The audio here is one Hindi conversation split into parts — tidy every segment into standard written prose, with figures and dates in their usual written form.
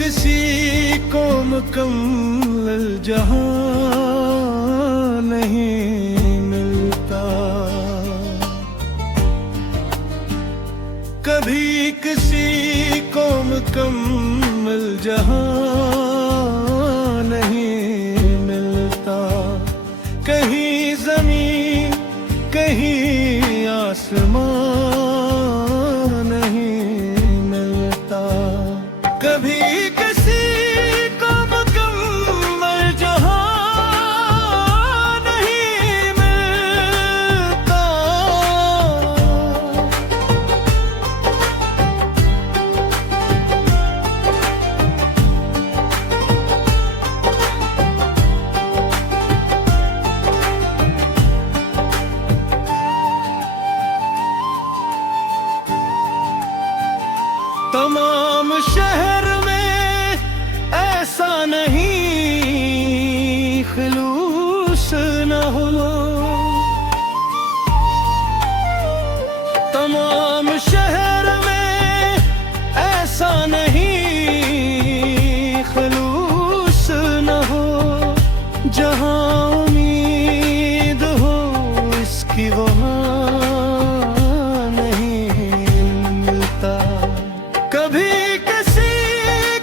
किसी को मुकम्मल जहां नहीं मिलता, कभी किसी को मुकम्मल जहां नहीं मिलता। कहीं ज़मीन कहीं आसमान नहीं मिलता, कभी किसी को मुकम्मल जहां नहीं मिलता। तमाम शहर में ऐसा नहीं खुलूस न हो, तमाम शहर में ऐसा नहीं खुलूस न हो। जहां उम्मीद हो इसकी वहां नहीं मिलता, कभी किसी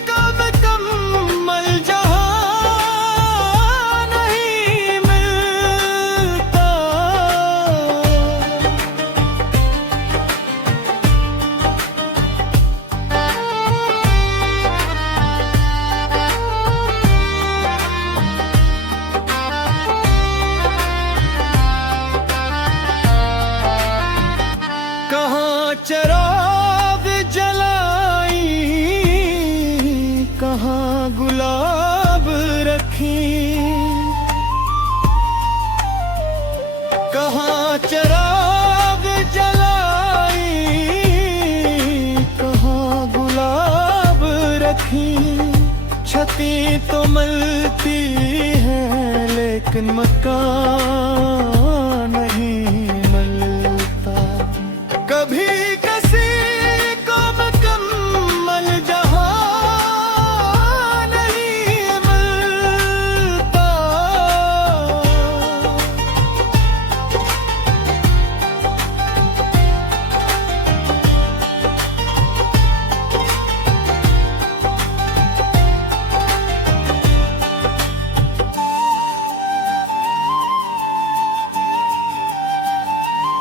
का मुकम्मल जहां नहीं मिलता। कहाँ चिराग जलाई, कहाँ गुलाब रखी, कहाँ चिराग जलाई, कहाँ गुलाब रखी। छती तो मिलती है लेकिन मकान नहीं मिलता, कभी किसी को मुकम्मल जहां नहीं मिलता।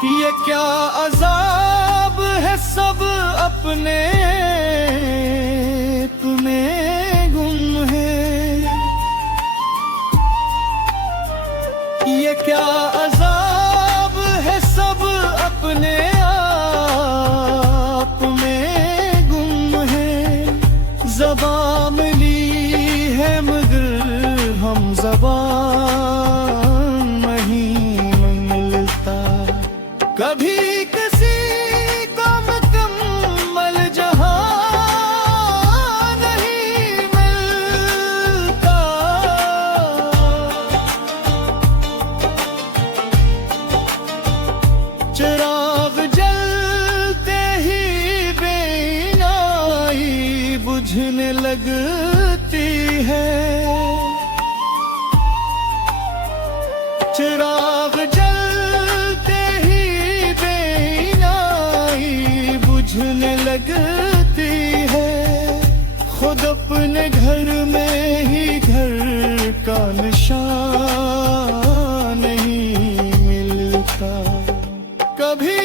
ये क्या अज़ाब है, सब अपने तुम्हें गुम है। ये क्या अज़ाब है, सब अपने आप में गुम है। ज़बां मिली है मगर हम ज़बान नहीं मिलता, कभी किसी को मुकम्मल जहां नहीं मिलता। चिराग जलते ही बेनाई बुझने लगती है, चिराग जलते ही बेनाई बुझने लगती है। खुद अपने घर में ही घर का निशान नहीं मिलता, कभी